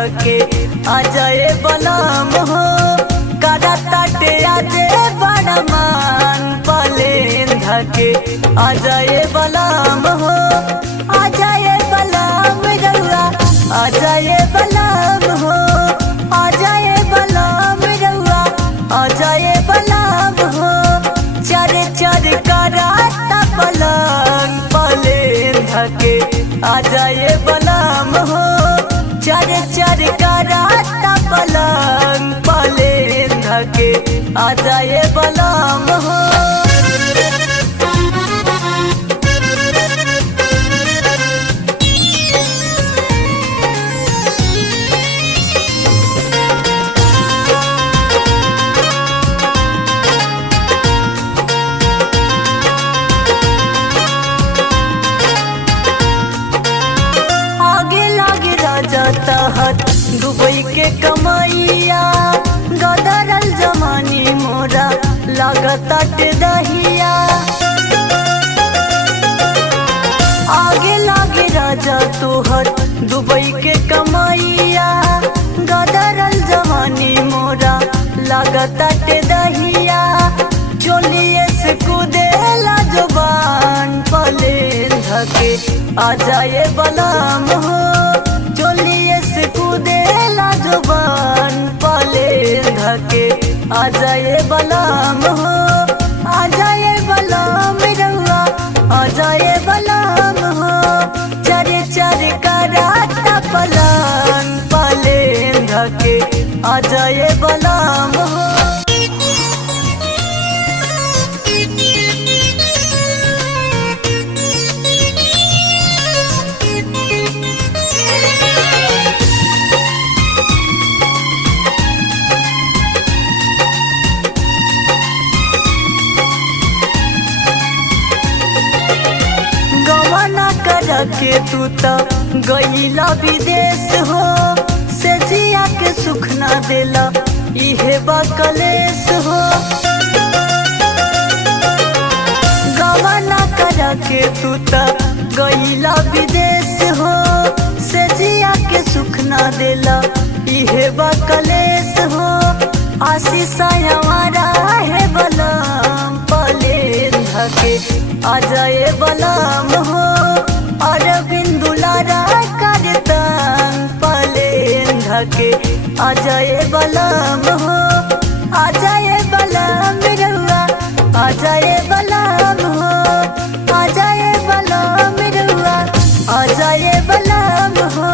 धके आजाए बलम हो कारा ताटे आजे बड़ा मान पलेन धके आजाए बलम हो आजाए बलम रउआ आजाए बलम हो आजाए बलम रउआ आजाए बलम हो चर चर कराता पलंग पलेन धके आजाए बलम हो चर चर कराता पलंग पलेन धके आजाए बलम हो। तहत दुबई के कमैया गदरल जमानी मोरा लागत दहिया आगे लागे राजा तोहर दुबई के कमैया गदरल जमानी मोरा लागत दहिया चोलिए से कूदेला जुबान पलेन धके आजाए बलम हो चोलिए से कूदेला जुबान पलेन धके आजाए बलम हो आजाए बलम रउआ आजाए बलम हो चर चर कराता पलंग पलेन धके आजाए बलम हो। के तू तो गईला विदेश हो से जिया के सुख ना देला इहे बकलेश हो गवाना करा के तू तो गईला विदेश हो से जिया के सुख ना देला इहे बकलेश हो आशीष हमारा है बलम पलेन धके आजाए बलम हो अरविंद दुलारा करतंग पलेन धके आजाए बलम हो आजाए बलम रउआ आजाए बलम हो आजाए बलम रउआ आजाए बलम हो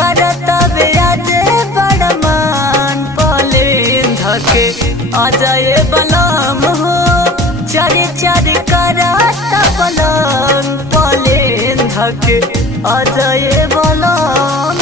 करता बेराजे बड़ा मान पलेन धके आजाए बलम हो चर चर कराता पलंग पलेन धके आजाए बलम।